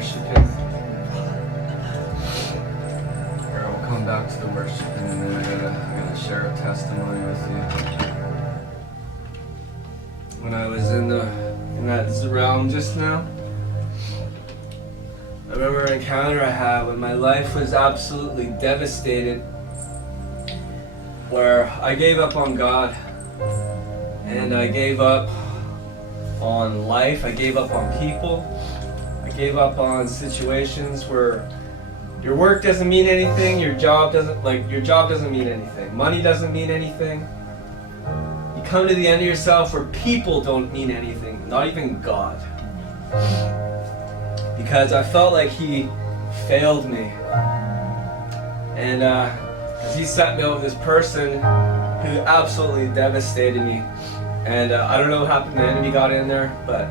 worshiping. Or we'll come back to the worshiping and then I'm gonna share a testimony with you. When I was in that realm just now, I remember an encounter I had when my life was absolutely devastated, where I gave up on God, and I gave up on life, I gave up on people, I gave up on situations where your work doesn't mean anything, your job doesn't mean anything, money doesn't mean anything. You come to the end of yourself where people don't mean anything, not even God. Because I felt like He failed me. And He set me up with this person who absolutely devastated me. And I don't know what happened, the enemy got in there, but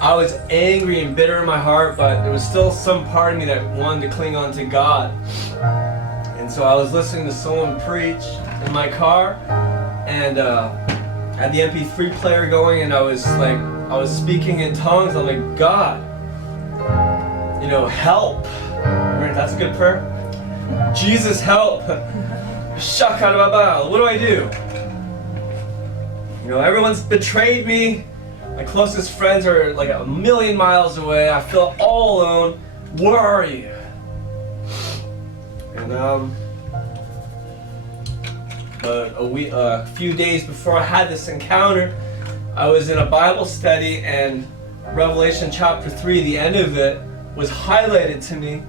I was angry and bitter in my heart, but there was still some part of me that wanted to cling on to God. And so I was listening to someone preach in my car, and I had the MP3 player going, and I was speaking in tongues. I'm like, God, help. That's a good prayer. Jesus, help. What do I do? Everyone's betrayed me. My closest friends are like a million miles away. I feel all alone. Where are you? And a few days before I had this encounter, I was in a Bible study, and Revelation chapter 3, the end of it, was highlighted to me,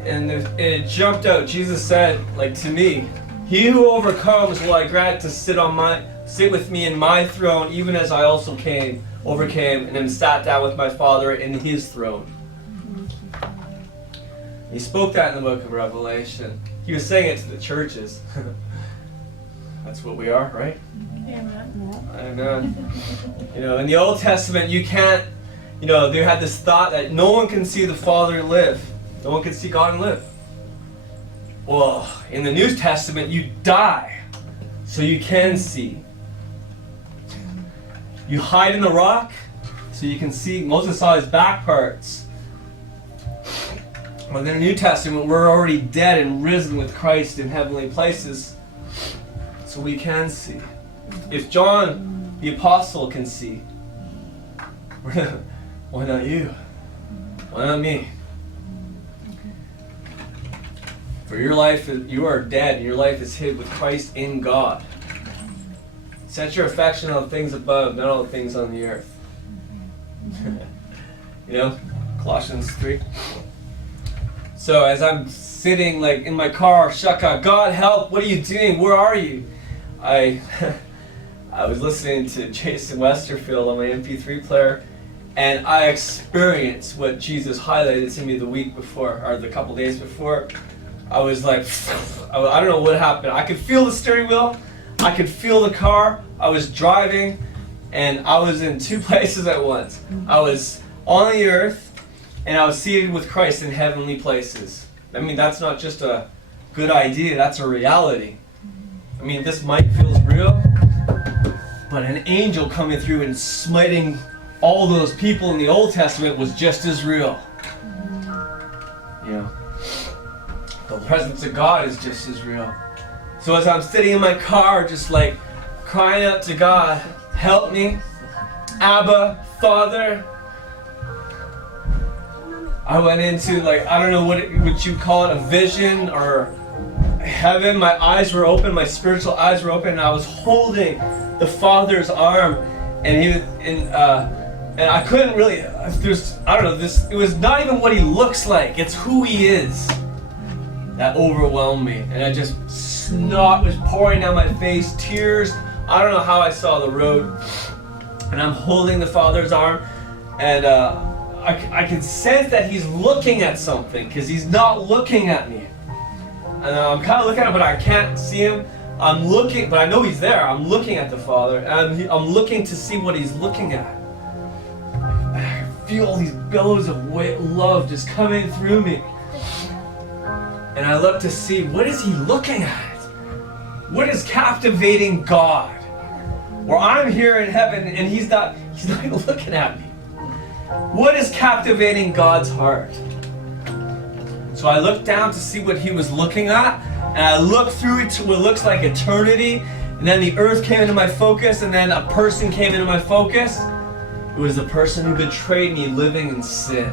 and it jumped out. Jesus said, to me, "He who overcomes will I grant to sit with me in my throne, even as I also overcame, and am sat down with my Father in His throne." He spoke that in the book of Revelation. He was saying it to the churches. That's what we are, right? Amen. In the Old Testament, you can't. They had this thought that no one can see the Father and live. No one can see God and live. Well, in the New Testament, you die so you can see. You hide in the rock so you can see. Moses saw his back parts. But in the New Testament, we're already dead and risen with Christ in heavenly places, so we can see. If John the Apostle can see, why not you? Why not me? For your life, you are dead, and your life is hid with Christ in God. Set your affection on things above, not on things on the earth. Colossians 3. So as I'm sitting in my car, Shaka, God help, what are you doing? Where are you? I was listening to Jason Westerfield on my MP3 player, and I experienced what Jesus highlighted to me the week before, or the couple days before. I was like, I don't know what happened. I could feel the steering wheel. I could feel the car. I was driving, and I was in two places at once. I was on the earth, and I was seated with Christ in heavenly places. That's not just a good idea. That's a reality. This might feel real, but an angel coming through and smiting all those people in the Old Testament was just as real. The presence of God is just as real. So as I'm sitting in my car, just crying out to God, help me, Abba, Father, I went into I don't know what you call it, a vision or heaven. My eyes were open, my spiritual eyes were open, and I was holding the Father's arm, and I couldn't really. It was not even what He looks like; it's who He is. That overwhelmed me, and snot was pouring down my face, tears. I don't know how I saw the road, and I'm holding the Father's arm, and I can sense that He's looking at something, because He's not looking at me. And I'm kind of looking at Him, but I can't see Him. I'm looking, but I know He's there. I'm looking at the Father, and I'm looking to see what He's looking at. I feel all these billows of love just coming through me. And I look to see, what is He looking at? What is captivating God? Where I'm here in heaven and He's not even looking at me. What is captivating God's heart? So I looked down to see what he was looking at, and I looked through it to what looks like eternity, and then the earth came into my focus, and then a person came into my focus. It was the person who betrayed me living in sin.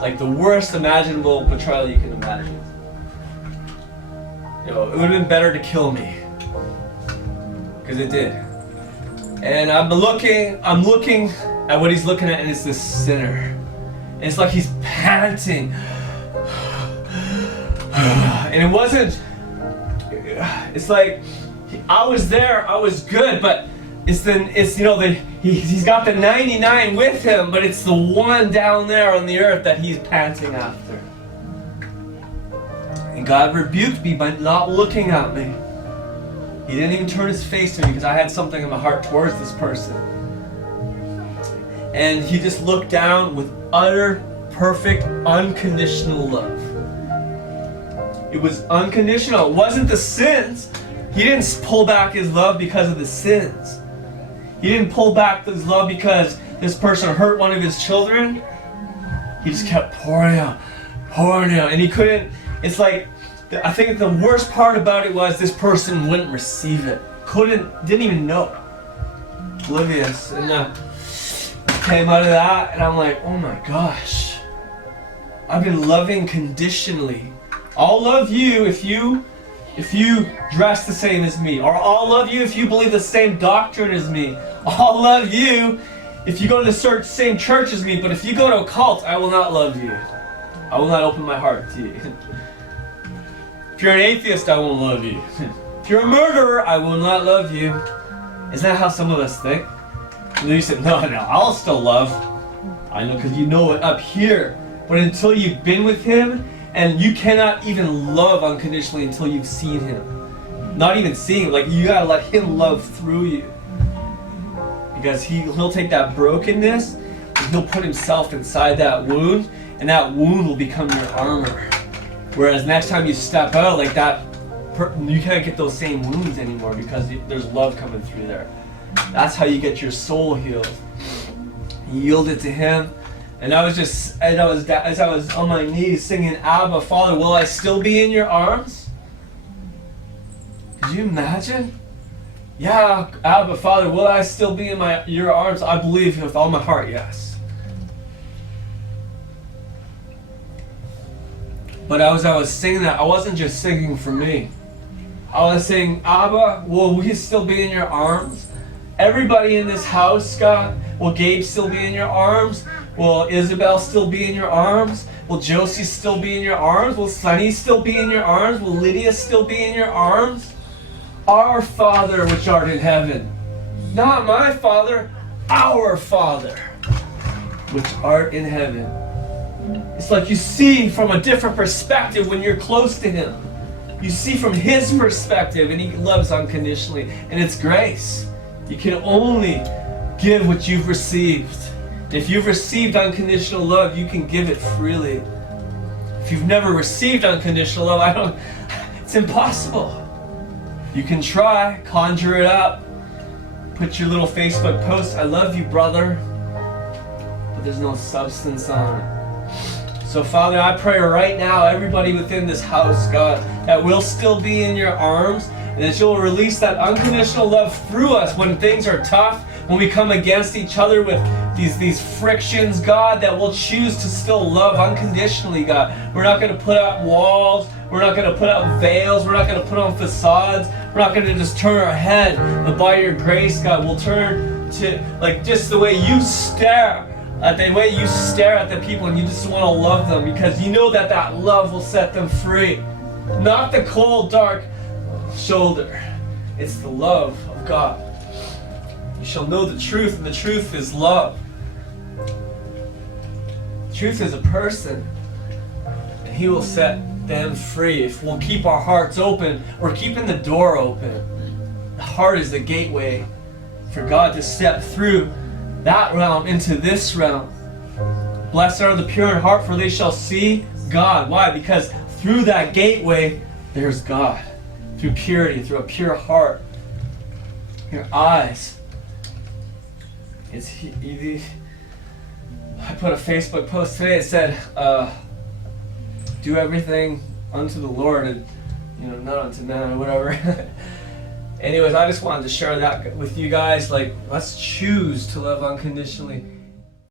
Like the worst imaginable betrayal you can imagine. You know, it would have been better to kill me. Because it did. And I'm looking at what he's looking at, and it's this sinner. And it's like he's panting. And it wasn't, it's like, I was there, I was good, but he's got the 99 with him, but it's the one down there on the earth that he's panting after. And God rebuked me by not looking at me. He didn't even turn his face to me because I had something in my heart towards this person. And he just looked down with utter, perfect, unconditional love. It was unconditional. It wasn't the sins. He didn't pull back his love because of the sins. He didn't pull back his love because this person hurt one of his children. He just kept pouring out. And he couldn't, it's like, I think the worst part about it was this person wouldn't receive it. Didn't even know. Oblivious. And came out of that, and I'm like, oh my gosh. I've been loving conditionally. I'll love you if you dress the same as me. Or I'll love you if you believe the same doctrine as me. I'll love you if you go to the same church as me. But if you go to a cult, I will not love you. I will not open my heart to you. If you're an atheist, I won't love you. If you're a murderer, I will not love you. Isn't that how some of us think? And you said, no, I'll still love. I know, because you know it up here. But until you've been with him, and you cannot even love unconditionally until you've seen him. Not even seeing him, like you gotta let him love through you. Because he'll take that brokenness, and he'll put himself inside that wound, and that wound will become your armor. Whereas next time you step out like that, you can't get those same wounds anymore because there's love coming through there. That's how you get your soul healed. Yield it to him. And I was just, as I was on my knees singing, Abba, Father, will I still be in your arms? Could you imagine? Yeah, Abba, Father, will I still be in your arms? I believe with all my heart, yes. But as I was singing that, I wasn't just singing for me. I was saying, Abba, will we still be in your arms? Everybody in this house, God, will Gabe still be in your arms? Will Isabel still be in your arms? Will Josie still be in your arms? Will Sunny still be in your arms? Will Lydia still be in your arms? Our Father which art in heaven. Not my Father, our Father which art in heaven. It's like you see from a different perspective when you're close to him. You see from his perspective, and he loves unconditionally, and it's grace. You can only give what you've received. If you've received unconditional love, you can give it freely. If you've never received unconditional love, it's impossible. You can try, conjure it up, put your little Facebook post, I love you, brother, but there's no substance on it. So Father, I pray right now, everybody within this house, God, that we'll still be in your arms, and that you'll release that unconditional love through us when things are tough, when we come against each other with these frictions, God, that we'll choose to still love unconditionally, God. We're not going to put up walls. We're not going to put up veils. We're not going to put on facades. We're not going to just turn our head. But by your grace, God, we'll turn to, like, just the way you stare at the people, and you just want to love them because you know that that love will set them free. Not the cold, dark shoulder. It's the love of God. You shall know the truth, and the truth is love. Truth is a person, and he will set them free. If we'll keep our hearts open, we're keeping the door open. The heart is the gateway for God to step through that realm into this realm. Blessed are the pure in heart, for they shall see God. Why? Because through that gateway, there's God. Through purity, through a pure heart. Your eyes. I put a Facebook post today. It said, do everything unto the Lord and, not unto man or whatever. Anyways, I just wanted to share that with you guys. Like, let's choose to love unconditionally.